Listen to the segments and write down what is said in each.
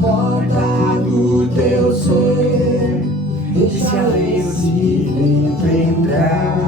porta do teu ser, deixa esse vento entrar.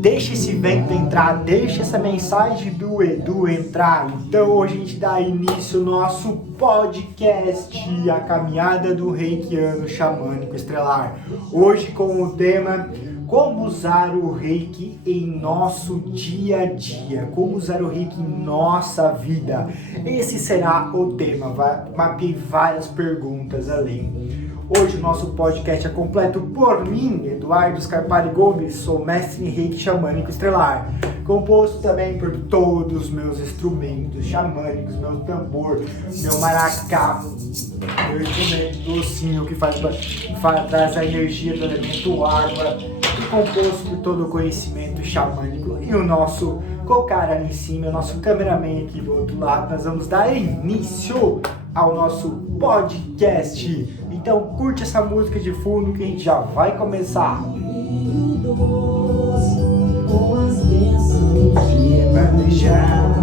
Deixa esse vento entrar, deixa essa mensagem do Edu entrar. Então hoje a gente dá início ao nosso podcast, a caminhada do reikiano xamânico estelar. Hoje com o tema como usar o reiki em nosso dia a dia, como usar o reiki em nossa vida. Esse será o tema, mapeei várias perguntas além. Hoje o nosso podcast é completo por mim, Eduardo Scarpari Gomes, sou mestre em reiki xamânico estelar, composto também por todos os meus instrumentos xamânicos, meu tambor, meu maracá, meu instrumento docinho que traz a energia do elemento água, e composto por todo o conhecimento xamânico. E o nosso cocara ali em cima, o nosso cameraman aqui do outro lado. Nós vamos dar início ao nosso podcast. Então curte essa música de fundo que a gente já vai começar. Com as bênçãos de manejar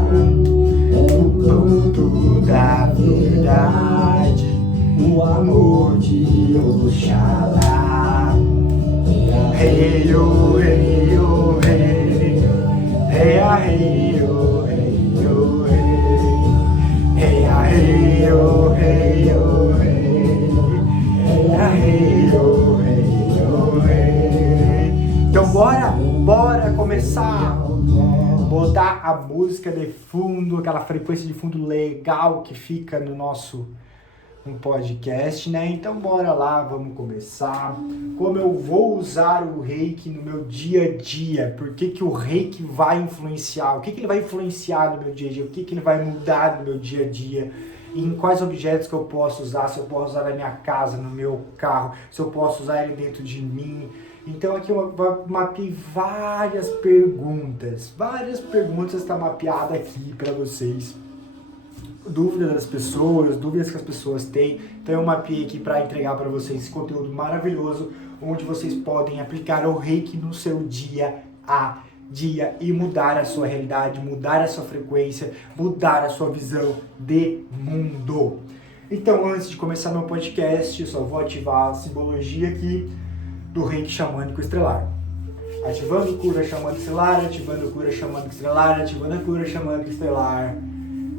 o ponto da verdade, o amor de Oxalá. Hey, oh, hey, oh, hey, hey, ah, hey, oh, hey, oh, hey, hey, ah, hey, oh, hey, oh, hey, hey, ah, hey, oh, hey, oh, hey. Então bora começar. Botar a música de fundo, aquela frequência de fundo legal que fica no nosso podcast, né? Então bora lá, vamos começar. Como eu vou usar o reiki no meu dia a dia? Por que o reiki vai influenciar? O que ele vai influenciar no meu dia a dia? O que ele vai mudar no meu dia a dia? Em quais objetos que eu posso usar? Se eu posso usar na minha casa, no meu carro? Se eu posso usar ele dentro de mim? Então aqui eu mapeei várias perguntas. Várias perguntas estão mapeadas aqui para vocês. Dúvidas das pessoas, dúvidas que as pessoas têm. Então eu mapeei aqui para entregar para vocês esse conteúdo maravilhoso, onde vocês podem aplicar o reiki no seu dia a dia e mudar a sua realidade, mudar a sua frequência, mudar a sua visão de mundo. Então antes de começar meu podcast, eu só vou ativar a simbologia aqui do reiki xamânico estelar. Ativando cura xamânica estelar, ativando cura xamânica estelar, ativando a cura xamânica estelar.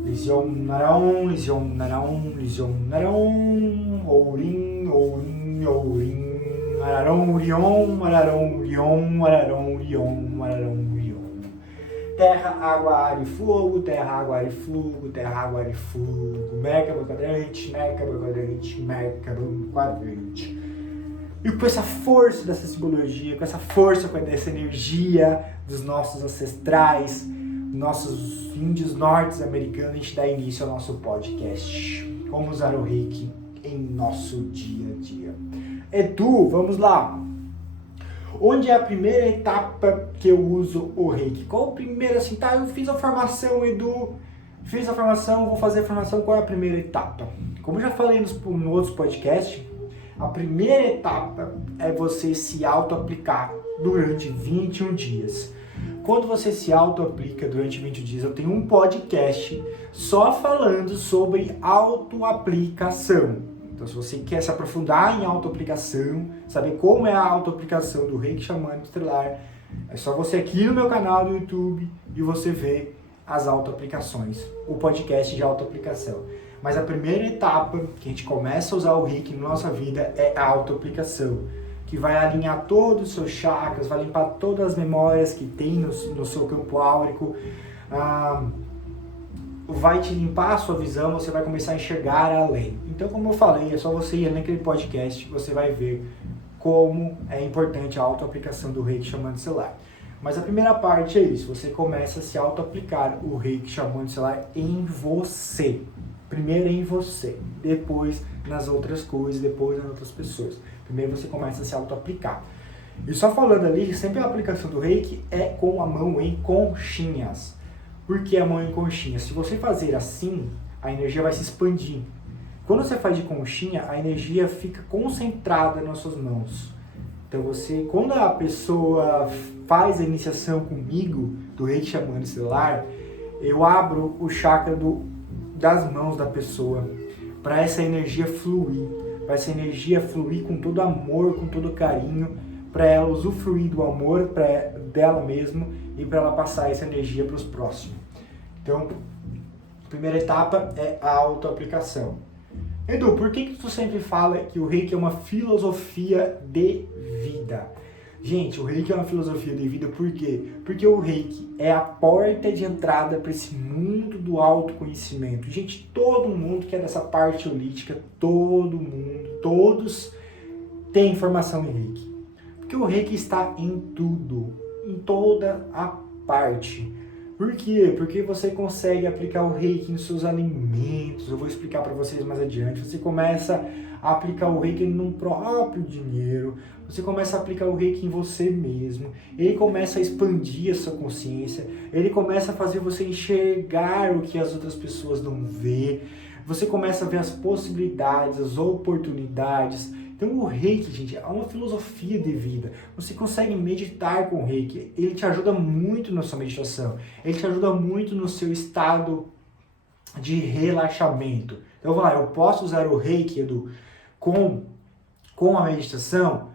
Lision Naram, Lision Naram, Lision Naram, Ourim, Ourim, Ourim, Araron, Urion, Araron, Urion, Araron, Urion, Araron, Urion. Terra, água, ar e fogo, terra, água, ar e fogo, terra, água, ar e fogo. Merkaba quadrante, Merkaba quadrante, Merkaba quadrante. E com essa força dessa simbologia, com essa força, com essa energia dos nossos ancestrais, nossos índios norte-americanos, a gente dá início ao nosso podcast. Como usar o reiki em nosso dia a dia. Edu, vamos lá. Onde é a primeira etapa que eu uso o reiki? Qual o primeiro, assim, tá, eu fiz a formação, Edu, fiz a formação, vou fazer a formação, qual é a primeira etapa? Como eu já falei nos outros podcasts, a primeira etapa é você se auto-aplicar durante 21 dias. Quando você se auto-aplica durante 20 dias, eu tenho um podcast só falando sobre auto-aplicação. Então, se você quer se aprofundar em auto-aplicação, saber como é a auto-aplicação do reiki xamânico estelar, é só você aqui no meu canal do YouTube e você ver as auto-aplicações, o podcast de auto-aplicação. Mas a primeira etapa que a gente começa a usar o reiki na nossa vida é a auto-aplicação, que vai alinhar todos os seus chakras, vai limpar todas as memórias que tem no seu campo áurico, vai te limpar a sua visão, você vai começar a enxergar além. Então, como eu falei, é só você ir naquele podcast, você vai ver como é importante a auto-aplicação do reiki xamânico estelar. Mas a primeira parte é isso, você começa a se auto-aplicar o reiki xamânico estelar em você. Primeiro em você, depois nas outras coisas, depois nas outras pessoas. Primeiro você começa a se auto-aplicar. E só falando ali, sempre a aplicação do reiki é com a mão em conchinhas. Por que a mão em conchinhas? Se você fazer assim, a energia vai se expandir. Quando você faz de conchinha, a energia fica concentrada nas suas mãos. Então quando a pessoa faz a iniciação comigo do reiki xamânico estelar, eu abro o chakra das mãos da pessoa, para essa energia fluir, com todo amor, com todo carinho, para ela usufruir do amor dela mesma e para ela passar essa energia para os próximos. Então, a primeira etapa é a autoaplicação. Edu, por que tu sempre fala que o Reiki é uma filosofia de vida? Gente, o Reiki é uma filosofia de vida por quê? Porque o Reiki é a porta de entrada para esse mundo do autoconhecimento. Gente, todo mundo que é dessa parte holística, todos têm formação em Reiki. Porque o Reiki está em tudo, em toda a parte. Por quê? Porque você consegue aplicar o Reiki nos seus alimentos, eu vou explicar para vocês mais adiante. Você começa a aplicar o Reiki no próprio dinheiro, você começa a aplicar o Reiki em você mesmo, ele começa a expandir a sua consciência, ele começa a fazer você enxergar o que as outras pessoas não vê, você começa a ver as possibilidades, as oportunidades. Então o Reiki, gente, é uma filosofia de vida. Você consegue meditar com o Reiki, ele te ajuda muito na sua meditação, ele te ajuda muito no seu estado de relaxamento. Então vai lá, eu posso usar o Reiki, Edu, com a meditação?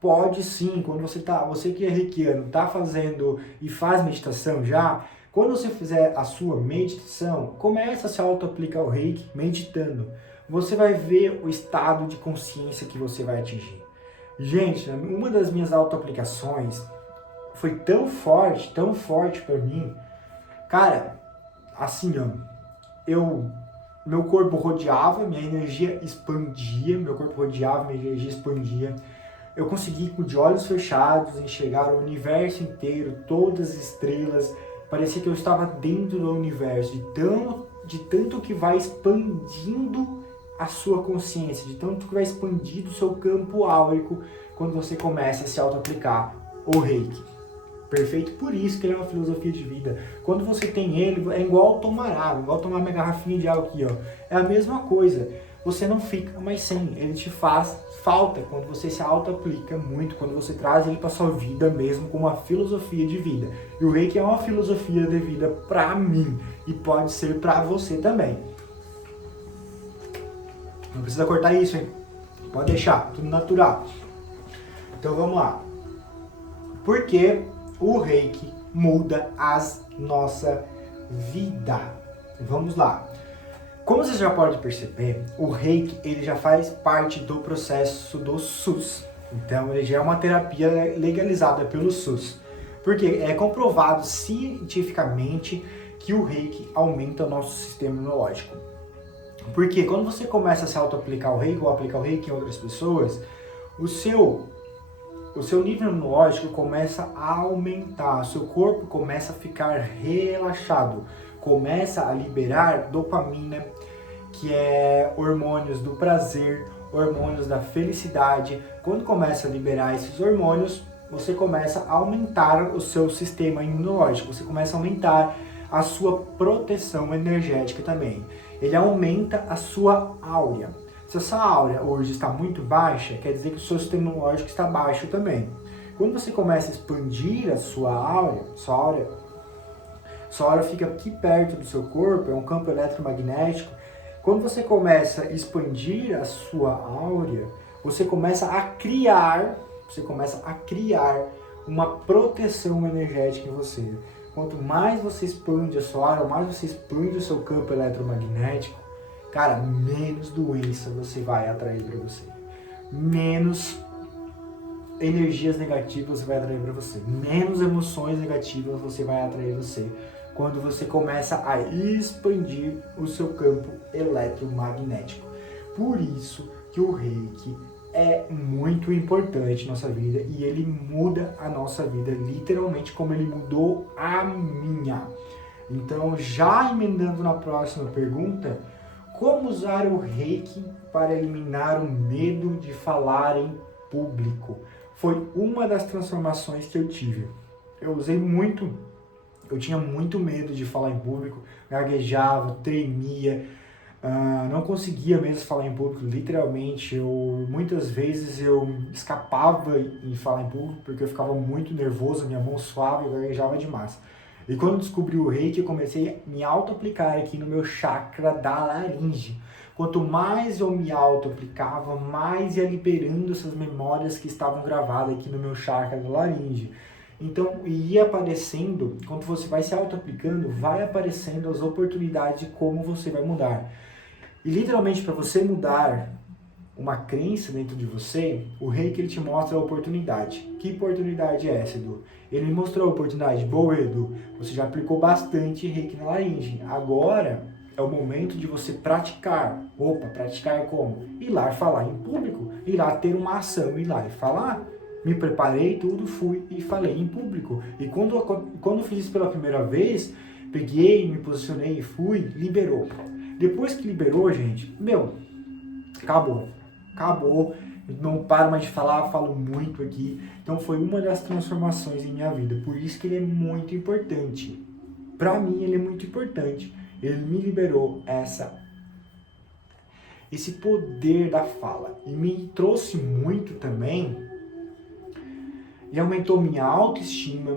Pode sim, quando você que é reikiano, está fazendo e faz meditação já, quando você fizer a sua meditação, começa a se auto-aplicar o Reiki meditando. Você vai ver o estado de consciência que você vai atingir. Gente, uma das minhas auto-aplicações foi tão forte para mim, cara, assim, ó, meu corpo rodeava, minha energia expandia, eu consegui, de olhos fechados, enxergar o universo inteiro, todas as estrelas. Parecia que eu estava dentro do universo, de tanto que vai expandindo a sua consciência, de tanto que vai expandindo o seu campo áurico quando você começa a se auto-aplicar o Reiki. Perfeito? Por isso que ele é uma filosofia de vida. Quando você tem ele, é igual tomar água, igual tomar minha garrafinha de água aqui, ó. É a mesma coisa. Você não fica mais sem, ele te faz falta quando você se auto-aplica muito, quando você traz ele para sua vida mesmo como uma filosofia de vida. E o Reiki é uma filosofia de vida para mim e pode ser para você também. Não precisa cortar isso, hein? Pode deixar, tudo natural. Então vamos lá. Por que o Reiki muda a nossa vida? Vamos lá. Como você já pode perceber, o Reiki ele já faz parte do processo do SUS. Então ele já é uma terapia legalizada pelo SUS. Porque é comprovado cientificamente que o Reiki aumenta o nosso sistema imunológico. Porque quando você começa a se auto-aplicar o Reiki ou aplicar o Reiki em outras pessoas, o seu nível imunológico começa a aumentar, seu corpo começa a ficar relaxado, começa a liberar dopamina, que é hormônios do prazer, hormônios da felicidade. Quando começa a liberar esses hormônios, você começa a aumentar o seu sistema imunológico, você começa a aumentar a sua proteção energética também. Ele aumenta a sua áurea. Se essa áurea hoje está muito baixa, quer dizer que o seu sistema imunológico está baixo também. Quando você começa a expandir a sua áurea fica aqui perto do seu corpo, é um campo eletromagnético. Quando você começa a expandir a sua áurea, você começa a criar uma proteção energética em você. Quanto mais você expande a sua áurea, mais você expande o seu campo eletromagnético, cara, menos doença você vai atrair para você. Menos energias negativas você vai atrair para você. Menos emoções negativas você vai atrair você. Quando você começa a expandir o seu campo eletromagnético. Por isso que o Reiki é muito importante na nossa vida e ele muda a nossa vida, literalmente como ele mudou a minha. Então, já emendando na próxima pergunta, como usar o Reiki para eliminar o medo de falar em público? Foi uma das transformações que eu tive. Eu tinha muito medo de falar em público, gaguejava, tremia, não conseguia mesmo falar em público, literalmente. Muitas vezes eu escapava em falar em público porque eu ficava muito nervoso, minha mão suava e eu gaguejava demais. E quando eu descobri o reiki, eu comecei a me auto-aplicar aqui no meu chakra da laringe. Quanto mais eu me auto-aplicava, mais ia liberando essas memórias que estavam gravadas aqui no meu chakra da laringe. Então, ia aparecendo, quando você vai se auto-aplicando, vai aparecendo as oportunidades de como você vai mudar. E literalmente, para você mudar uma crença dentro de você, o reiki ele te mostra a oportunidade. Que oportunidade é essa, Edu? Ele me mostrou a oportunidade. Boa, Edu, você já aplicou bastante reiki na laringe. Agora é o momento de você praticar. Opa, praticar como? Ir lá falar em público, ir lá ter uma ação, ir lá e falar. Me preparei, tudo, fui e falei em público. E quando eu fiz isso pela primeira vez, peguei, me posicionei e fui, liberou. Depois que liberou, gente, acabou. Não paro mais de falar, falo muito aqui. Então foi uma das transformações em minha vida. Por isso que ele é muito importante. Pra mim, ele é muito importante. Ele me liberou esse poder da fala. E me trouxe muito também. Ele aumentou minha autoestima,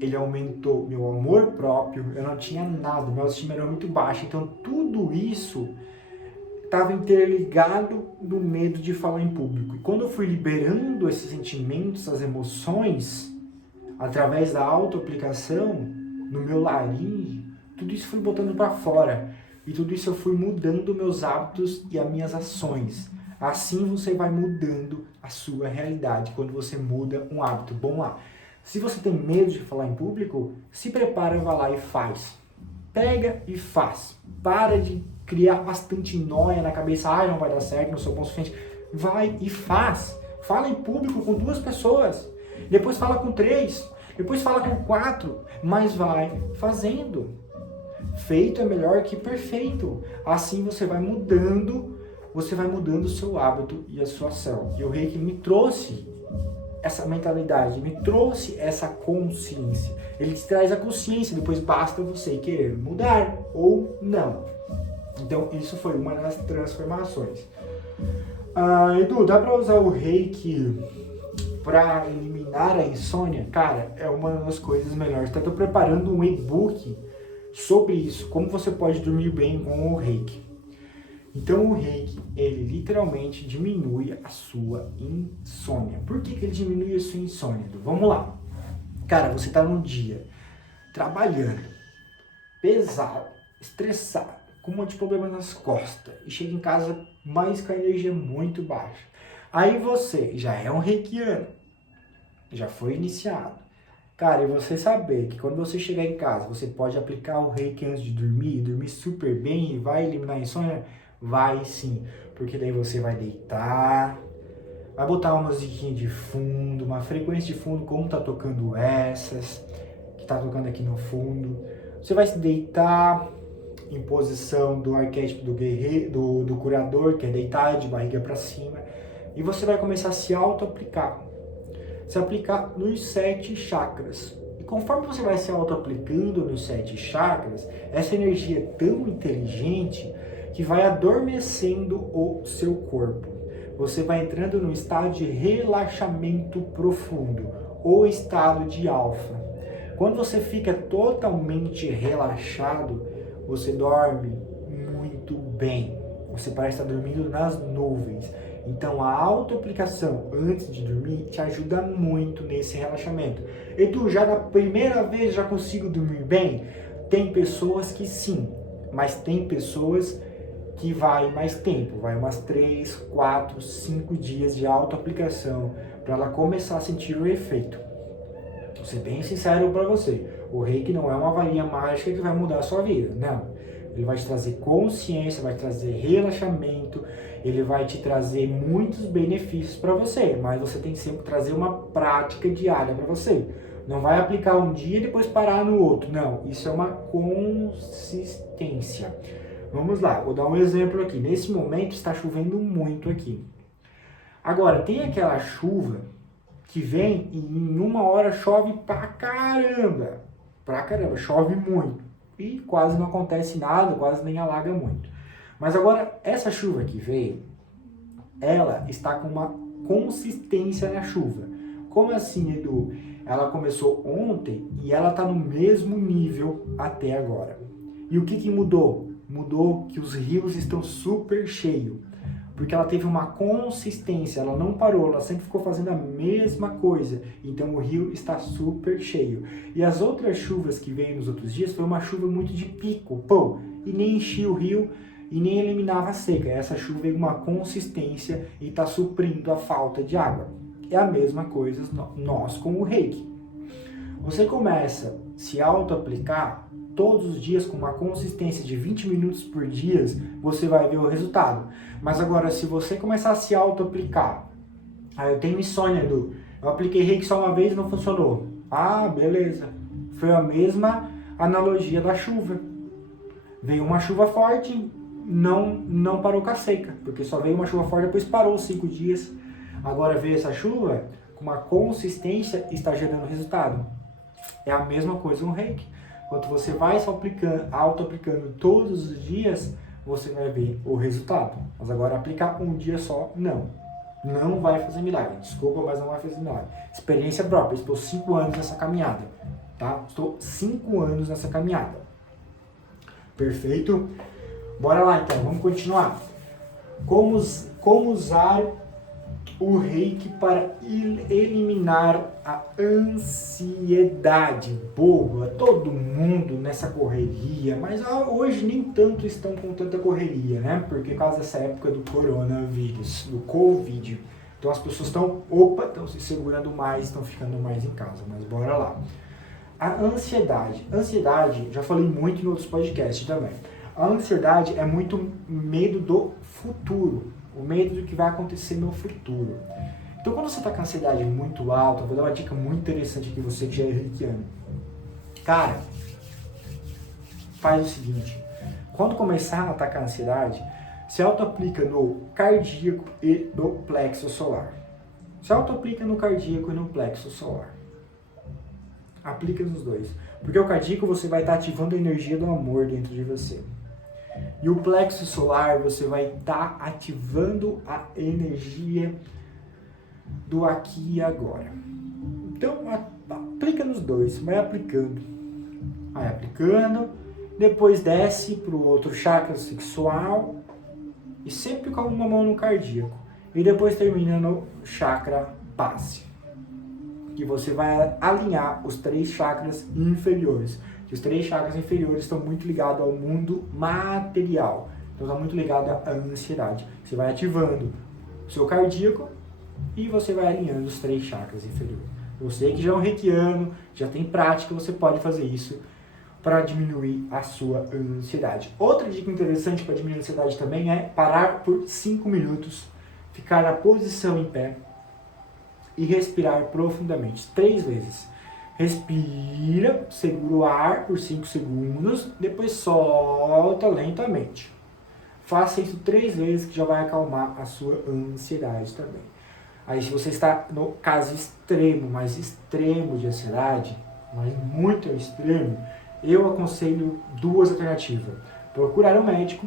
ele aumentou meu amor próprio, eu não tinha nada, minha autoestima era muito baixa. Então tudo isso estava interligado no medo de falar em público. E quando eu fui liberando esses sentimentos, essas emoções, através da auto-aplicação, no meu laringe, tudo isso fui botando para fora. E tudo isso eu fui mudando meus hábitos e as minhas ações. Assim você vai mudando a sua realidade, quando você muda um hábito. Bom lá, se você tem medo de falar em público, se prepara, vai lá e faz. Pega e faz. Para de criar bastante nóia na cabeça, não vai dar certo, não sou bom o suficiente. Vai e faz. Fala em público com 2 pessoas, depois fala com 3, depois fala com 4, mas vai fazendo. Feito é melhor que perfeito. Assim você vai mudando o seu hábito e a sua ação. E o reiki me trouxe essa mentalidade, me trouxe essa consciência. Ele te traz a consciência, depois basta você querer mudar ou não. Então isso foi uma das transformações. Edu, dá para usar o reiki para eliminar a insônia? Cara, é uma das coisas melhores. Estou preparando um e-book sobre isso, como você pode dormir bem com o reiki. Então o reiki, ele literalmente diminui a sua insônia. Por que ele diminui a sua insônia? Vamos lá. Cara, você tá num dia trabalhando, pesado, estressado, com um monte de problema nas costas, e chega em casa mais com a energia muito baixa. Aí você já é um reikiano, já foi iniciado. Cara, e você saber que quando você chegar em casa, você pode aplicar o reiki antes de dormir super bem e vai eliminar a insônia? Vai sim, porque daí você vai deitar, vai botar uma musiquinha de fundo, uma frequência de fundo, como tá tocando essas, que tá tocando aqui no fundo. Você vai se deitar em posição do arquétipo do guerreiro, do curador, que é deitar de barriga para cima, e você vai começar a se auto-aplicar. Se aplicar nos 7 chakras. E conforme você vai se auto-aplicando nos 7 chakras, essa energia é tão inteligente que vai adormecendo o seu corpo. Você vai entrando num estado de relaxamento profundo, ou estado de alfa. Quando você fica totalmente relaxado, você dorme muito bem. Você parece estar dormindo nas nuvens. Então a auto-aplicação antes de dormir te ajuda muito nesse relaxamento. Edu, já na primeira vez já consigo dormir bem? Tem pessoas que sim, mas tem pessoas que vai mais tempo, vai umas 3, 4, 5 dias de auto-aplicação para ela começar a sentir o efeito. Vou ser bem sincero para você, o reiki não é uma varinha mágica que vai mudar a sua vida, não. Ele vai te trazer consciência, vai te trazer relaxamento, ele vai te trazer muitos benefícios para você, mas você tem que sempre trazer uma prática diária para você. Não vai aplicar um dia e depois parar no outro, não. Isso é uma consistência. Vamos lá, vou dar um exemplo aqui. Nesse momento está chovendo muito aqui. Agora, tem aquela chuva que vem e em uma hora chove pra caramba. Pra caramba, chove muito. E quase não acontece nada, quase nem alaga muito. Mas agora, essa chuva que veio, ela está com uma consistência na chuva. Como assim, Edu? ela começou ontem e ela está no mesmo nível até agora. E o que mudou? Mudou que os rios estão super cheios, porque ela teve uma consistência, ela não parou, ela sempre ficou fazendo a mesma coisa. Então o rio está super cheio. E as outras chuvas que veio nos outros dias foi uma chuva muito de pico, pô, e nem enchia o rio e nem eliminava a seca. Essa chuva veio com uma consistência e está suprindo a falta de água. É a mesma coisa nós com o reiki. Você começa a se auto-aplicar todos os dias com uma consistência de 20 minutos por dia, você vai ver o resultado. Mas agora, se você começar a se auto-aplicar, eu tenho insônia, Edu, eu apliquei reiki só uma vez e não funcionou. Ah, beleza. Foi a mesma analogia da chuva. Veio uma chuva forte, não parou com a seca, porque só veio uma chuva forte, depois parou 5 dias. Agora veio essa chuva com uma consistência e está gerando resultado. É a mesma coisa no reiki. Quando você vai se auto-aplicando todos os dias, você vai ver o resultado. Mas agora aplicar um dia só, não vai fazer milagre. Desculpa, mas não vai fazer milagre. Experiência própria, estou 5 anos nessa caminhada, tá? Estou 5 anos nessa caminhada. Perfeito? Bora lá então, vamos continuar. Como usar o reiki para eliminar a ansiedade. Boa, todo mundo nessa correria, mas hoje nem tanto estão com tanta correria, né? Porque por causa dessa época do coronavírus, do Covid. Então as pessoas estão se segurando mais, estão ficando mais em casa, mas bora lá. A ansiedade, já falei muito em outros podcasts também. A ansiedade é muito medo do futuro. O medo do que vai acontecer no futuro. Então, quando você está com a ansiedade muito alta, eu vou dar uma dica muito interessante aqui, você que já é reikiano. Cara, faz o seguinte. Quando começar a atacar a ansiedade, se auto-aplica no cardíaco e no plexo solar. Se auto-aplica no cardíaco e no plexo solar. Aplica nos dois. Porque o cardíaco você vai estar ativando a energia do amor dentro de você. E o plexo solar, você vai estar ativando a energia do aqui e agora. Então, aplica nos dois, vai aplicando, depois desce para o outro chakra sexual e sempre com uma mão no cardíaco. E depois termina no chakra base, que você vai alinhar os 3 chakras inferiores. Os 3 chakras inferiores estão muito ligados ao mundo material. Então está muito ligado à ansiedade. Você vai ativando o seu cardíaco e você vai alinhando os 3 chakras inferiores. Você que já é um reikiano, já tem prática, você pode fazer isso para diminuir a sua ansiedade. Outra dica interessante para diminuir a ansiedade também é parar por 5 minutos, ficar na posição em pé e respirar profundamente 3 vezes. Respira, segura o ar por 5 segundos, depois solta lentamente. Faça isso 3 vezes que já vai acalmar a sua ansiedade também. Aí se você está no caso extremo, mais extremo de ansiedade, mas muito extremo, eu aconselho 2 alternativas. Procurar um médico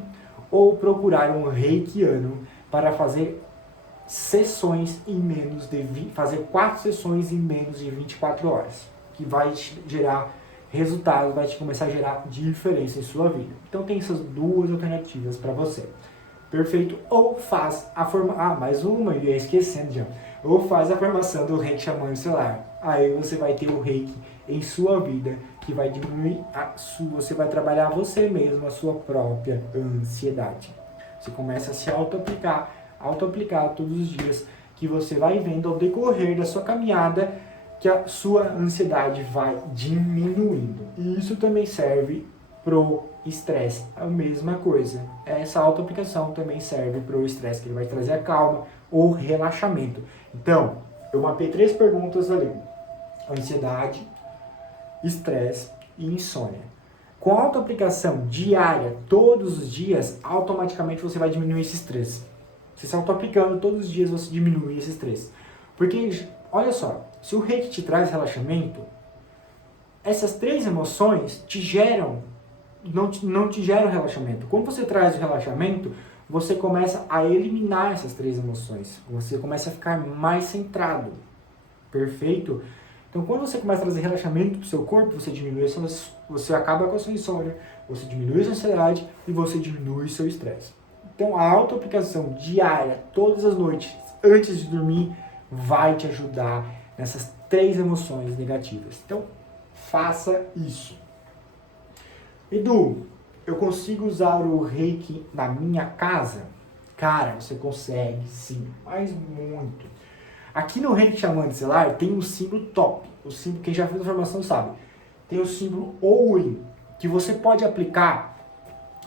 ou procurar um reikiano para fazer sessões em menos de 4 sessões em menos de 24 horas. Que vai te gerar resultado, vai te começar a gerar diferença em sua vida. Então tem essas 2 alternativas para você. Perfeito? Ou faz a formação, mais uma, eu ia esquecendo já. Ou faz a formação do Reiki Xamã Solar. Aí você vai ter o Reiki em sua vida, que vai diminuir você vai trabalhar você mesmo, a sua própria ansiedade. Você começa a se auto-aplicar todos os dias, que você vai vendo ao decorrer da sua caminhada que a sua ansiedade vai diminuindo. E isso também serve pro estresse. É a mesma coisa. Essa auto-aplicação também serve pro estresse, que ele vai trazer a calma ou relaxamento. Então, eu mapeei 3 perguntas ali. Ansiedade, estresse e insônia. Com a auto-aplicação diária, todos os dias, automaticamente você vai diminuir esse estresse. Você se auto-aplicando todos os dias, você diminui esse estresse. Porque, olha só, se o reiki te traz relaxamento, essas 3 emoções não te geram relaxamento. Quando você traz o relaxamento, você começa a eliminar essas 3 emoções. Você começa a ficar mais centrado. Perfeito? Então, quando você começa a trazer relaxamento para o seu corpo, você acaba com a sua insônia, você diminui a sua ansiedade e você diminui o seu estresse. Então, a auto-aplicação diária, todas as noites, antes de dormir, vai te ajudar nessas 3 emoções negativas. Então, faça isso. Edu, eu consigo usar o Reiki na minha casa? Cara, você consegue sim, mas muito. Aqui no Reiki Xamã de Celular tem um símbolo top. O símbolo, quem já fez a formação sabe. Tem o símbolo Ouri, que você pode aplicar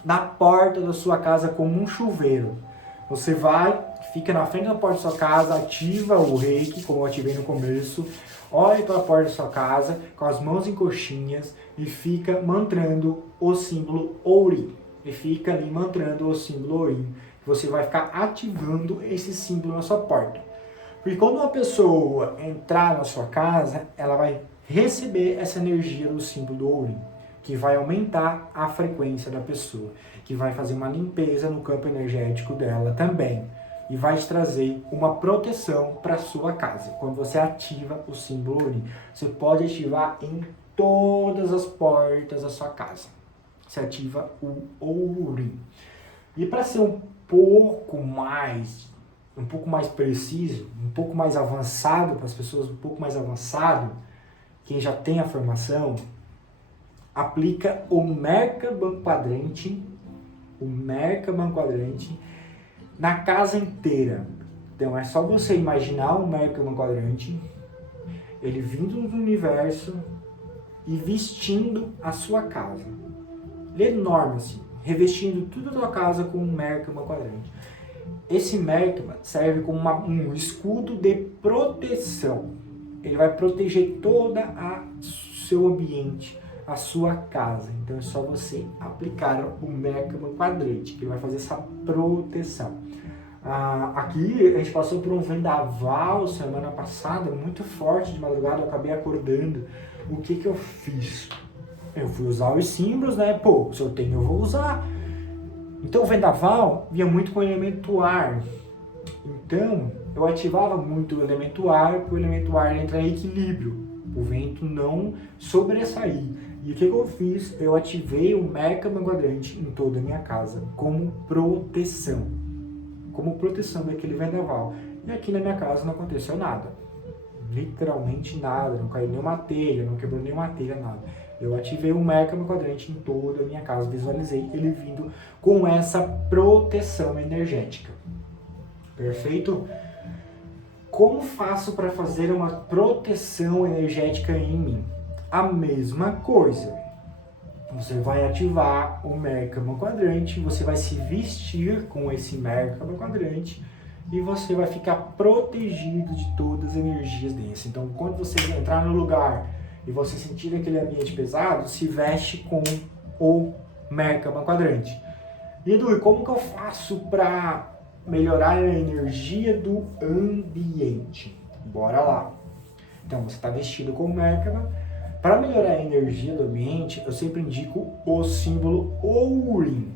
na porta da sua casa como um chuveiro. Você vai, fica na frente da porta da sua casa, ativa o Reiki, como eu ativei no começo, olhe para a porta da sua casa com as mãos em coxinhas e fica mantrando o símbolo Ouri. E fica ali mantrando o símbolo Ouri. Você vai ficar ativando esse símbolo na sua porta. Porque quando uma pessoa entrar na sua casa, ela vai receber essa energia do símbolo do Ouri, que vai aumentar a frequência da pessoa, que vai fazer uma limpeza no campo energético dela também. E vai te trazer uma proteção para a sua casa. Quando você ativa o símbolo Ouri, você pode ativar em todas as portas da sua casa. Você ativa o Ouri. E para ser um pouco mais preciso, um pouco mais avançado, para as pessoas um pouco mais avançado, quem já tem a formação, aplica o Merkaba quadrante, na casa inteira. Então é só você imaginar o Merkaba quadrante, ele vindo do universo e vestindo a sua casa. Ele é enorme assim, revestindo tudo a sua casa com um Merkaba quadrante. Esse Merkaba serve como um escudo de proteção. Ele vai proteger todo o seu ambiente, a sua casa. Então é só você aplicar o Merkaba quadrante, que vai fazer essa proteção. Aqui a gente passou por um vendaval semana passada, muito forte de madrugada, eu acabei acordando. O que eu fiz? Eu fui usar os símbolos, né? Pô, se eu tenho, eu vou usar. Então o vendaval vinha muito com o elemento ar. Então eu ativava muito o elemento ar, porque o elemento ar entra em equilíbrio, o vento não sobressair. E o que eu fiz? Eu ativei o Merkaba quadrante em toda a minha casa, como proteção daquele vendaval. E aqui na minha casa não aconteceu nada, literalmente nada, não caiu nenhuma telha, não quebrou nenhuma telha, nada. Eu ativei o Merkaba quadrante em toda a minha casa, visualizei ele vindo com essa proteção energética. Perfeito? Como faço para fazer uma proteção energética em mim? A mesma coisa. Você vai ativar o Merkaba quadrante, você vai se vestir com esse Merkaba quadrante e você vai ficar protegido de todas as energias densas. Então, quando você entrar no lugar e você sentir aquele ambiente pesado, se veste com o Merkaba quadrante. E Edu, como que eu faço para melhorar a energia do ambiente? Bora lá. Então, você está vestido com o Merkaba. Para melhorar a energia do ambiente, eu sempre indico o símbolo Ouri.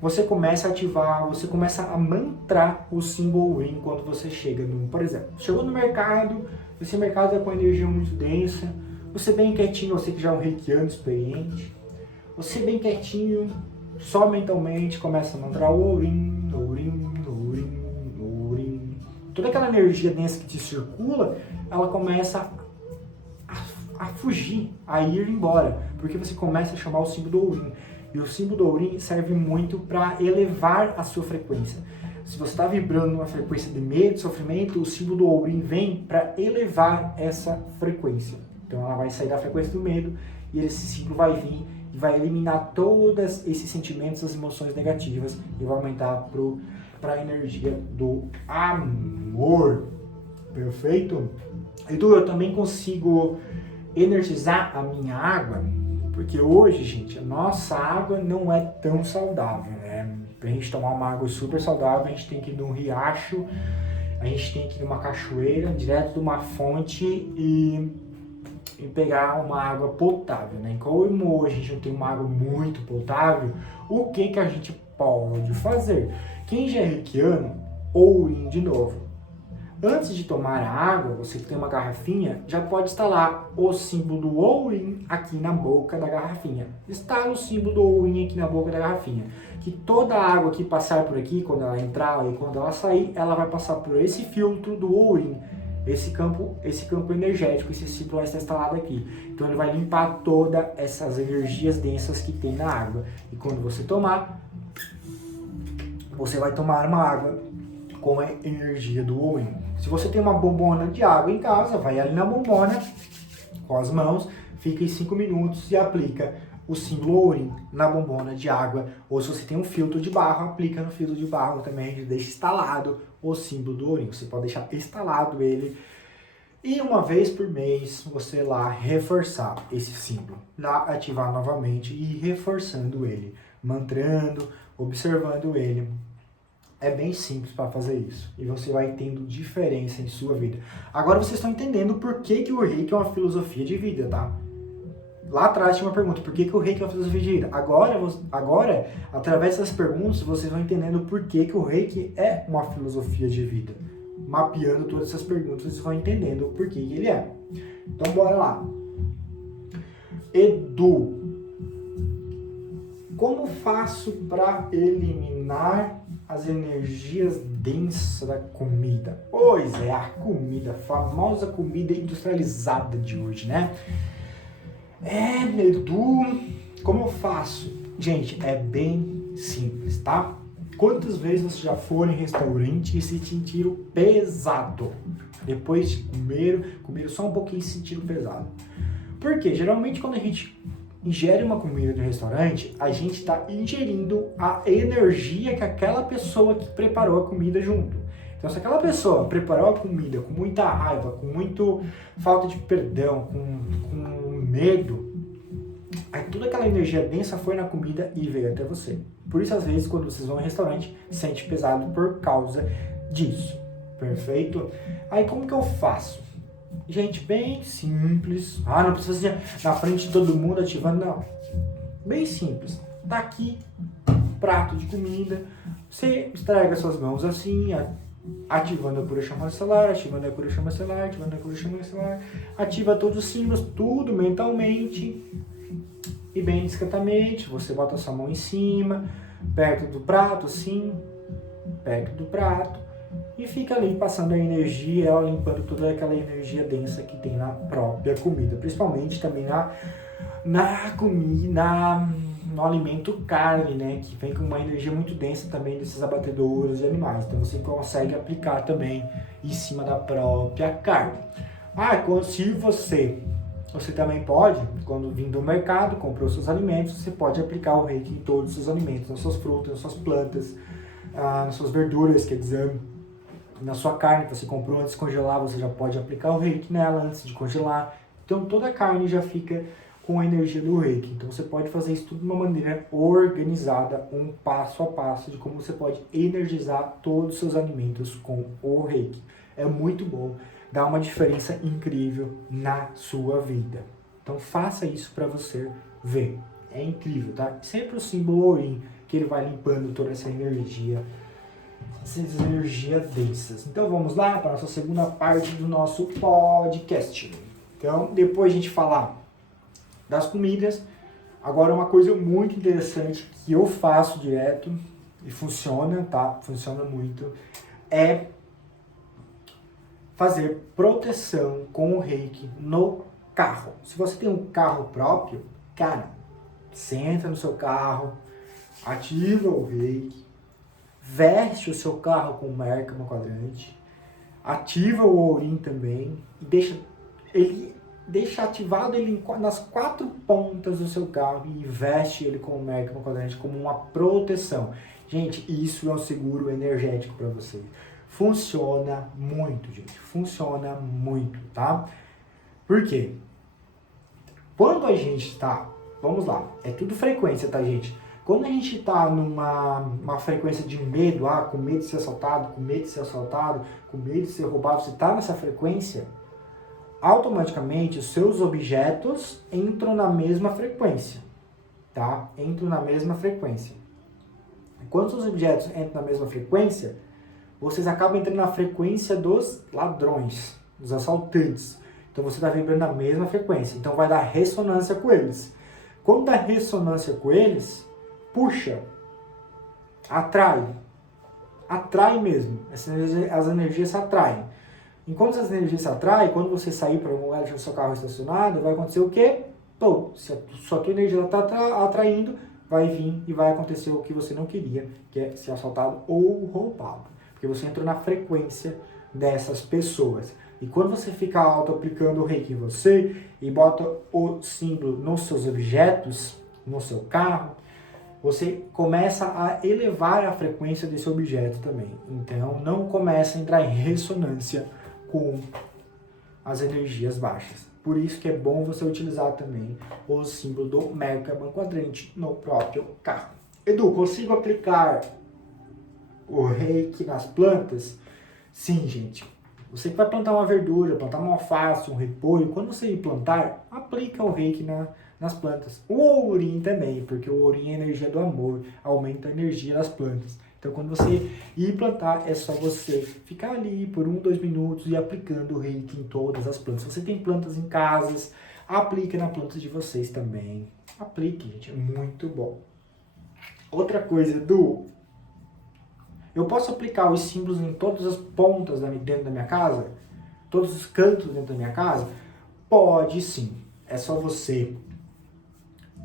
Você começa a ativar, você começa a mantrar o símbolo Ouri quando você chega no, por exemplo, chegou no mercado, esse mercado é com energia muito densa, você bem quietinho, você que já é um reikiano experiente, você bem quietinho, só mentalmente começa a mantrar o Ourim, Ourim, Ourim, Ourim. Toda aquela energia densa que te circula, ela começa a fugir, a ir embora, porque você começa a chamar o símbolo do Ourim. E o símbolo do Ourim serve muito para elevar a sua frequência. Se você está vibrando numa frequência de medo, de sofrimento, o símbolo do Ourim vem para elevar essa frequência. Então ela vai sair da frequência do medo e esse símbolo vai vir e vai eliminar todos esses sentimentos, as emoções negativas e vai aumentar para a energia do amor. Perfeito? Edu, eu também consigo energizar a minha água, porque hoje, gente, a nossa água não é tão saudável, né? Pra gente tomar uma água super saudável, a gente tem que ir num riacho, a gente tem que ir numa cachoeira, direto de uma fonte e pegar uma água potável, né? Como hoje a gente não tem uma água muito potável, o que a gente pode fazer? Quem já é reikiano, Ourim de novo. Antes de tomar a água, você que tem uma garrafinha, já pode instalar o símbolo do All-in aqui na boca da garrafinha. Instala o símbolo do All-in aqui na boca da garrafinha. Que toda a água que passar por aqui, quando ela entrar e quando ela sair, ela vai passar por esse filtro do All-in. Esse campo energético, esse símbolo vai estar instalado aqui. Então ele vai limpar todas essas energias densas que tem na água. E quando você tomar, você vai tomar uma água com a energia do All-in. Se você tem uma bombona de água em casa, vai ali na bombona, com as mãos, fica em 5 minutos e aplica o símbolo All-in na bombona de água. Ou se você tem um filtro de barro, aplica no filtro de barro também, deixa instalado o símbolo do All-in. Você pode deixar instalado ele e uma vez por mês você lá reforçar esse símbolo. Lá ativar novamente e ir reforçando ele, mantrando, observando ele. É bem simples para fazer isso. E você vai tendo diferença em sua vida. Agora vocês estão entendendo por que o Reiki é uma filosofia de vida, tá? Lá atrás tinha uma pergunta, por que o Reiki é uma filosofia de vida? Agora, através dessas perguntas, vocês vão entendendo por que o Reiki é uma filosofia de vida. Mapeando todas essas perguntas, vocês vão entendendo por que ele é. Então, bora lá. Edu, como faço para eliminar as energias densas da comida? Pois é, a comida, a famosa comida industrializada de hoje, né? Edu, como eu faço? Gente, é bem simples, tá? Quantas vezes vocês já foram em restaurante e se sentiram pesado? Depois de comer só um pouquinho e se sentiram pesado. Por quê? Geralmente quando a gente ingere uma comida de restaurante, a gente está ingerindo a energia que aquela pessoa que preparou a comida junto. Então, se aquela pessoa preparou a comida com muita raiva, com muito falta de perdão, com medo, aí toda aquela energia densa foi na comida e veio até você. Por isso, às vezes, quando vocês vão em restaurante, sente pesado por causa disso. Perfeito? Aí, como que eu faço? Gente, bem simples. Não precisa ser na frente de todo mundo ativando, não. Bem simples. Tá aqui, prato de comida. Você estrega suas mãos assim, ativando a cura chama celular, ativando a cura chama celular, ativando a cura chama celular. Ativa todos os símbolos, tudo mentalmente. E bem discretamente, você bota a sua mão em cima, perto do prato, assim, perto do prato. E fica ali passando a energia, ela limpando toda aquela energia densa que tem na própria comida. Principalmente também na comida, no alimento carne, né? Que vem com uma energia muito densa também desses abatedouros de animais. Então você consegue aplicar também em cima da própria carne. Se você também pode, quando vir do mercado, comprou seus alimentos, você pode aplicar o Reiki em todos os seus alimentos, nas suas frutas, nas suas plantas, nas suas verduras, quer dizer, na sua carne que você comprou antes de congelar, você já pode aplicar o Reiki nela antes de congelar. Então toda a carne já fica com a energia do Reiki. Então você pode fazer isso tudo de uma maneira organizada, um passo a passo de como você pode energizar todos os seus alimentos com o Reiki. É muito bom, dá uma diferença incrível na sua vida. Então faça isso para você ver. É incrível, tá? Sempre o símbolo All-in, que ele vai limpando toda essa energia, essas energias densas. Então vamos lá para a nossa segunda parte do nosso podcast. Então, depois a gente falar das comidas, agora uma coisa muito interessante que eu faço direto e funciona, tá? Funciona muito, é fazer proteção com o Reiki no carro. Se você tem um carro próprio, cara, senta no seu carro, ativa o Reiki, veste o seu carro com Merkaba quadrante, ativa o All-in também e deixa ativado ele nas 4 pontas do seu carro e veste ele com o Merkaba quadrante como uma proteção. Gente, isso é um seguro energético para vocês. Funciona muito, gente. Funciona muito, tá? Por quê? Quando a gente está... Vamos lá. É tudo frequência, tá, gente? Quando a gente está numa frequência de medo, com medo de ser assaltado, com medo de ser assaltado, com medo de ser roubado, você está nessa frequência, automaticamente os seus objetos entram na mesma frequência, tá? Entram na mesma frequência. Quando os objetos entram na mesma frequência, vocês acabam entrando na frequência dos ladrões, dos assaltantes. Então você está vibrando na mesma frequência, então vai dar ressonância com eles. Quando dá ressonância com eles, puxa, atrai mesmo, as energias se atraem. Enquanto as energias se atraem, quando você sair para algum lugar deixar o seu carro estacionado, vai acontecer o quê? Pô, se a sua energia está atraindo, vai vir e vai acontecer o que você não queria, que é ser assaltado ou roubado. Porque você entrou na frequência dessas pessoas. E quando você fica auto-aplicando o reiki em você e bota o símbolo nos seus objetos, no seu carro, você começa a elevar a frequência desse objeto também. Então, não começa a entrar em ressonância com as energias baixas. Por isso que é bom você utilizar também o símbolo do Merkaba quadrante no próprio carro. Edu, consigo aplicar o reiki nas plantas? Sim, gente. Você que vai plantar uma verdura, plantar uma alface, um repolho, quando você ir plantar, aplica o reiki nas plantas. O ourim também, porque o ourim é a energia do amor, aumenta a energia das plantas. Então, quando você ir plantar, é só você ficar ali por 1-2 minutos e aplicando o reiki em todas as plantas. Se você tem plantas em casas, aplique na planta de vocês também. Aplique, gente, é muito bom. Outra coisa, eu posso aplicar os símbolos em todas as pontas dentro da minha casa? Todos os cantos dentro da minha casa? Pode sim. É só você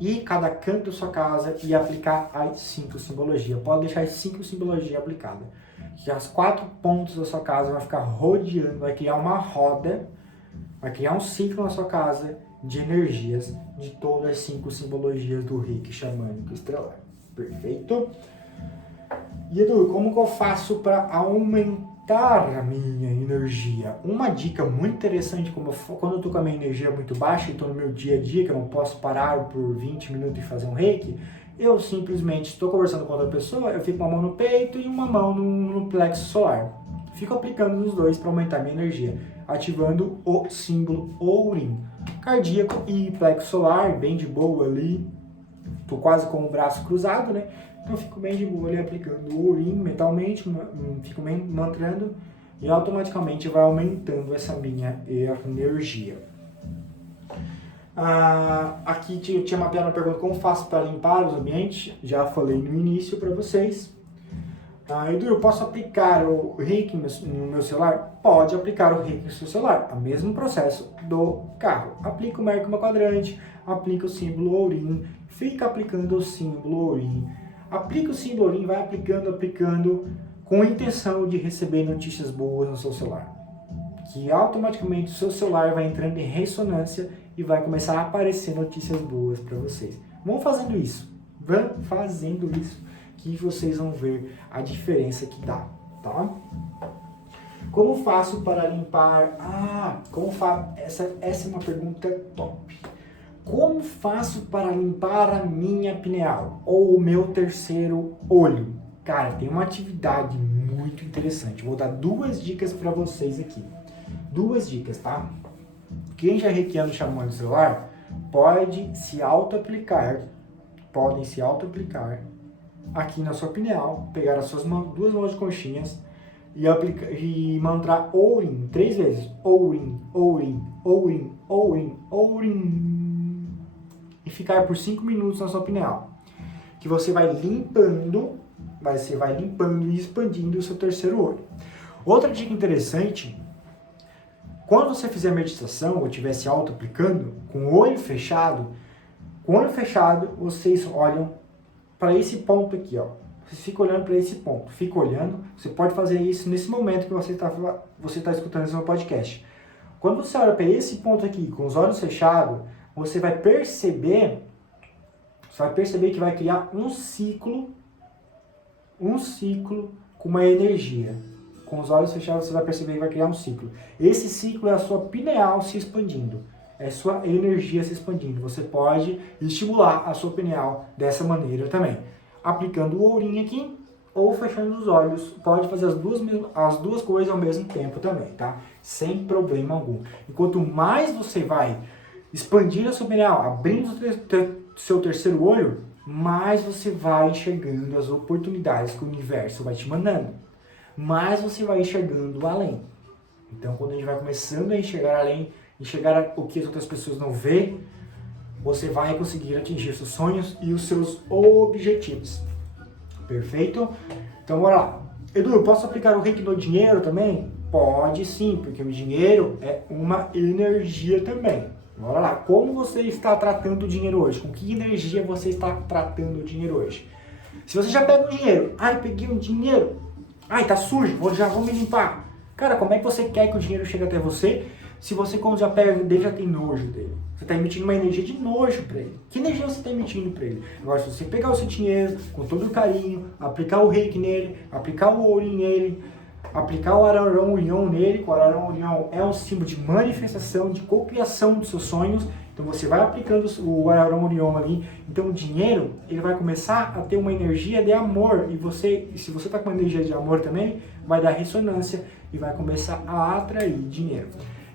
ir cada canto da sua casa e aplicar as 5 simbologias. Pode deixar as 5 simbologias aplicadas. Que as 4 pontas da sua casa vai ficar rodeando, vai criar uma roda, vai criar um ciclo na sua casa de energias de todas as 5 simbologias do reiki xamânico estelar. Perfeito? E Edu, como que eu faço para aumentar a minha energia? Uma dica muito interessante, quando eu estou com a minha energia muito baixa e estou no meu dia a dia, que eu não posso parar por 20 minutos e fazer um reiki, eu simplesmente estou conversando com outra pessoa, eu fico com uma mão no peito e uma mão no plexo solar. Fico aplicando nos dois para aumentar a minha energia, ativando o símbolo ourim. Cardíaco e plexo solar, bem de boa ali, estou quase com o braço cruzado, né? Então eu fico bem de boa ali aplicando o ourim mentalmente, fico bem mantrando e automaticamente vai aumentando essa minha energia. Aqui eu tinha mapeado uma pergunta, como faço para limpar os ambientes? Já falei no início para vocês. Edu, eu posso aplicar o reiki no meu celular? Pode aplicar o reiki no seu celular, o mesmo processo do carro. Aplica o Merkaba quadrante, aplica o símbolo ourim, fica aplicando o símbolo ourim. Aplica o símbolo ourim, vai aplicando com a intenção de receber notícias boas no seu celular. Que automaticamente o seu celular vai entrando em ressonância e vai começar a aparecer notícias boas para vocês. Vão fazendo isso, que vocês vão ver a diferença que dá, tá? Como faço para limpar... Essa é uma pergunta top. Como faço para limpar a minha pineal ou o meu terceiro olho? Cara, tem uma atividade muito interessante. Vou dar 2 dicas para vocês aqui. 2 dicas, tá? Quem já é reikiano xamânico celular podem se auto-aplicar aqui na sua pineal, pegar as suas 2 mãos de conchinhas e mantrar ourim 3 vezes. Ourim, ourim, ourim, ourim, ourim. E ficar por 5 minutos na sua pineal. Que você vai limpando e expandindo o seu terceiro olho. Outra dica interessante, quando você fizer meditação ou estiver se auto-aplicando, com o olho fechado, vocês olham para esse ponto aqui, ó. Você fica olhando para esse ponto. Fica olhando. Você pode fazer isso nesse momento que você está escutando esse meu podcast. Quando você olha para esse ponto aqui, com os olhos fechados, você vai perceber que vai criar um ciclo com uma energia. Com os olhos fechados, você vai perceber que vai criar um ciclo. Esse ciclo é a sua pineal se expandindo. É a sua energia se expandindo. Você pode estimular a sua pineal dessa maneira também. Aplicando o ourinho aqui ou fechando os olhos. Pode fazer as duas coisas ao mesmo tempo também, tá? Sem problema algum. E quanto mais você vai expandindo a sua pineal, abrindo o seu terceiro olho, mais você vai enxergando as oportunidades que o universo vai te mandando. mais você vai enxergando além. Então, quando a gente vai começando a enxergar além, enxergar o que as outras pessoas não vê, você vai conseguir atingir seus sonhos e os seus objetivos. Perfeito? Então, bora lá. Edu, eu posso aplicar o reiki no dinheiro também? Pode sim, porque o dinheiro é uma energia também. Bora lá. Como você está tratando o dinheiro hoje? Com que energia você está tratando o dinheiro hoje? Se você já pega o dinheiro, ai, peguei um dinheiro, ai, tá sujo, já vou me limpar. Cara, como é que você quer que o dinheiro chegue até você se você, quando já pega dele, já tem nojo dele? Você está emitindo uma energia de nojo para ele. Que energia você está emitindo para ele? Agora, se você pegar o seu dinheiro com todo o carinho, aplicar o reiki nele, aplicar o ourinho nele, aplicar o Ararão Orion nele, que o Ararão Orion é um símbolo de manifestação, de cocriação dos seus sonhos. Então você vai aplicando o Ararão Orion ali. Então o dinheiro, ele vai começar a ter uma energia de amor. E se você está com uma energia de amor também, vai dar ressonância e vai começar a atrair dinheiro.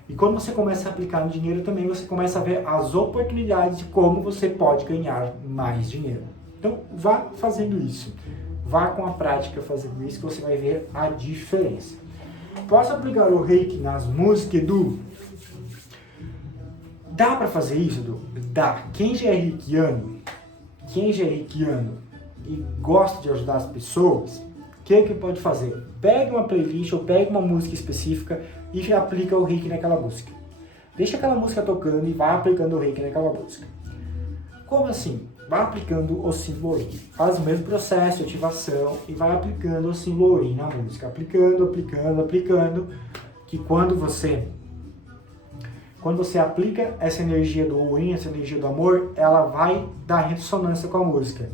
E quando você começa a aplicar no dinheiro também, você começa a ver as oportunidades de como você pode ganhar mais dinheiro. Então vá fazendo isso. Vá com a prática fazendo isso que você vai ver a diferença. Posso aplicar o reiki nas músicas, Edu? Dá para fazer isso, Edu? Dá. Quem já é reikiano e gosta de ajudar as pessoas, o que pode fazer? Pega uma playlist ou pega uma música específica e já aplica o reiki naquela música. Deixa aquela música tocando e vai aplicando o reiki naquela música. Como assim? Vai aplicando o símbolo Orin. Faz o mesmo processo de ativação e vai aplicando o símbolo Orin na música. Aplicando, que quando você aplica essa energia do Orin, essa energia do amor, ela vai dar ressonância com a música.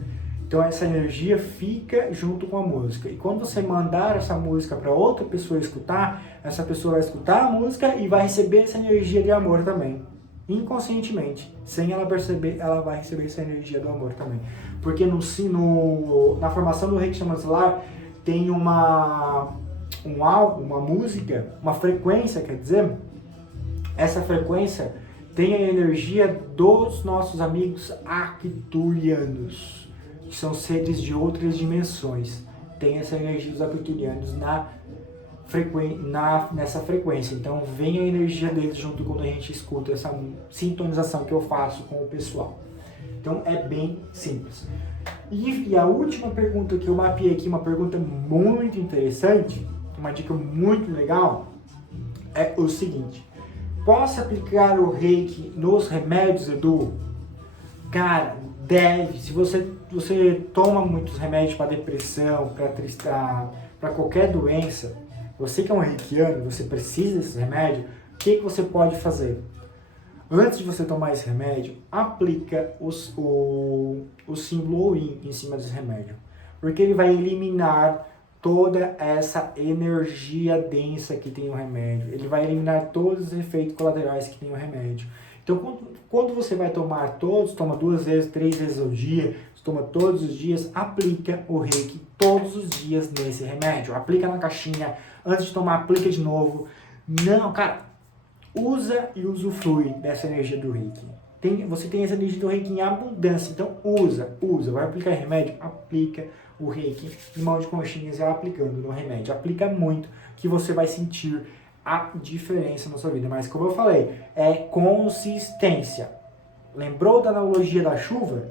Então essa energia fica junto com a música. E quando você mandar essa música para outra pessoa escutar, essa pessoa vai escutar a música e vai receber essa energia de amor também. Inconscientemente, sem ela perceber, ela vai receber essa energia do amor também. Porque na formação do Reiki Shaman Lar tem uma música, uma frequência, quer dizer, essa frequência tem a energia dos nossos amigos arcturianos, que são seres de outras dimensões. Tem essa energia dos arcturianos nessa frequência. Então vem a energia deles junto quando a gente escuta essa sintonização que eu faço com o pessoal. Então é bem simples. E a última pergunta que eu mapeei aqui, uma pergunta muito interessante, uma dica muito legal, é o seguinte: posso aplicar o reiki nos remédios, Edu? Cara, deve. Se você toma muitos remédios para depressão, para qualquer doença, você que é um reikiano, você precisa desses remédios, o que você pode fazer? Antes de você tomar esse remédio, aplica o símbolo Orin em cima desse remédio. Porque ele vai eliminar toda essa energia densa que tem o remédio. Ele vai eliminar todos os efeitos colaterais que tem o remédio. Então, quando você vai tomar toma 2 vezes, 3 vezes ao dia, toma todos os dias, aplica o reiki todos os dias nesse remédio. Aplica na caixinha, antes de tomar, aplica de novo. Não, cara, usa e usufrui dessa energia do reiki. Você tem essa energia do reiki em abundância, então usa. Vai aplicar remédio? Aplica o reiki em mão de conchinhas e aplicando no remédio. Aplica muito, que você vai sentir a diferença na sua vida. Mas como eu falei, é consistência. Lembrou da analogia da chuva?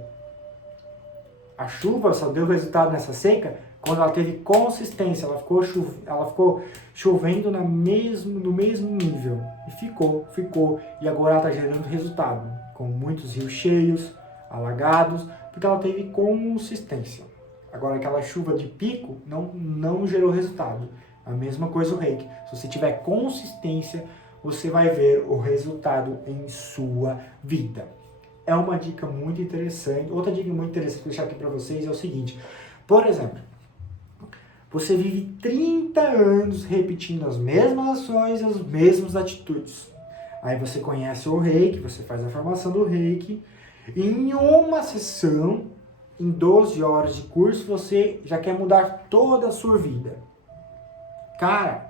A chuva só deu resultado nessa seca quando ela teve consistência. Ela ficou chovendo no mesmo nível. E ficou. E agora ela está gerando resultado. Com muitos rios cheios, alagados, porque ela teve consistência. Agora aquela chuva de pico não gerou resultado. A mesma coisa o reiki. Se você tiver consistência, você vai ver o resultado em sua vida. É uma dica muito interessante. Outra dica muito interessante que eu vou deixar aqui para vocês é o seguinte. Por exemplo, você vive 30 anos repetindo as mesmas ações, as mesmas atitudes. Aí você conhece o reiki, você faz a formação do reiki. Em uma sessão, em 12 horas de curso, você já quer mudar toda a sua vida. Cara,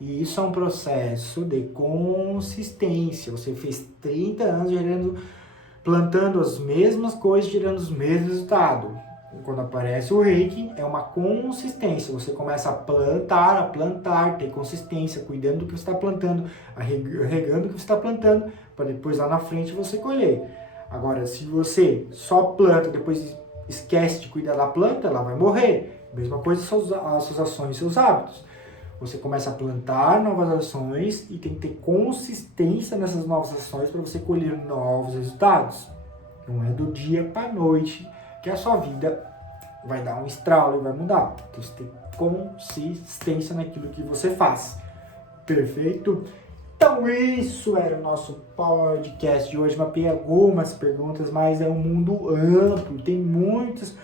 e isso é um processo de consistência. Você fez 30 anos plantando as mesmas coisas, gerando os mesmos resultados. quando aparece o reiki, é uma consistência. Você começa a plantar, ter consistência, cuidando do que você está plantando, regando o que você está plantando, para depois lá na frente você colher. Agora, se você só planta, depois esquece de cuidar da planta, ela vai morrer. Mesma coisa as suas ações, seus hábitos. Você começa a plantar novas ações e tem que ter consistência nessas novas ações para você colher novos resultados. Não é do dia para a noite que a sua vida vai dar um estralo e vai mudar. Então você tem consistência naquilo que você faz. Perfeito? Então isso era o nosso podcast de hoje. Mapeei algumas perguntas, mas é um mundo amplo. Tem muitos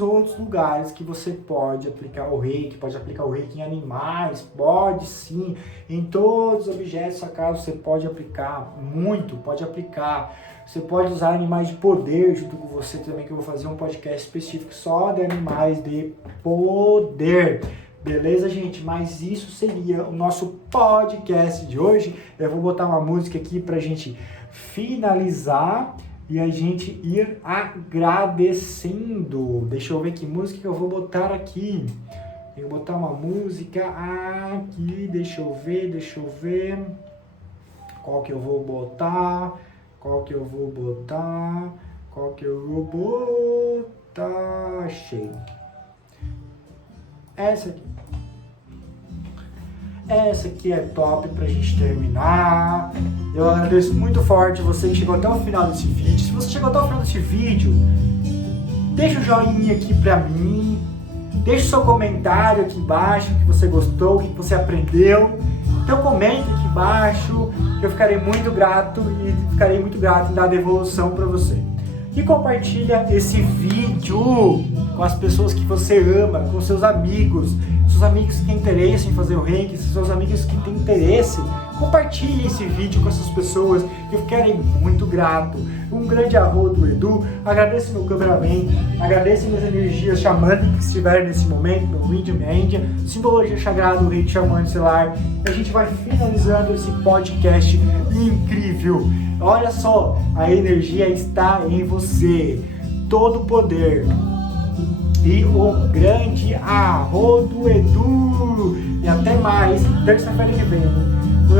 outros lugares que você pode aplicar o reiki. Pode aplicar o reiki em animais, pode sim. Em todos os objetos da casa você pode aplicar muito, pode aplicar. Você pode usar animais de poder junto com você também, que eu vou fazer um podcast específico só de animais de poder. Beleza, gente? Mas isso seria o nosso podcast de hoje. Eu vou botar uma música aqui pra gente finalizar e a gente ir agradecendo. Deixa eu ver que música que eu vou botar aqui. Eu vou botar uma música aqui, deixa eu ver. Qual que eu vou botar? Achei. Essa aqui é top pra gente terminar. Eu agradeço muito forte você que chegou até o final desse vídeo. Se você chegou até o final desse vídeo, deixa o joinha aqui pra mim. Deixa o seu comentário aqui embaixo, o que você gostou, o que você aprendeu. Então comenta aqui embaixo, que eu ficarei muito grato em dar devolução para você. E compartilha esse vídeo com as pessoas que você ama, com seus amigos que têm interesse em fazer o reiki, seus amigos que têm interesse. Compartilhe esse vídeo com essas pessoas, que eu ficarei muito grato. Um grande arroz do Edu, agradeço meu cameraman, agradeço minhas energias xamânicas que estiverem nesse momento, meu índio, minha índia, simbologia sagrada, o reiki xamânico estelar. E a gente vai finalizando esse podcast incrível. Olha só, a energia está em você, todo o poder. E o grande arroz do Edu. E até mais, terça-feira que vem.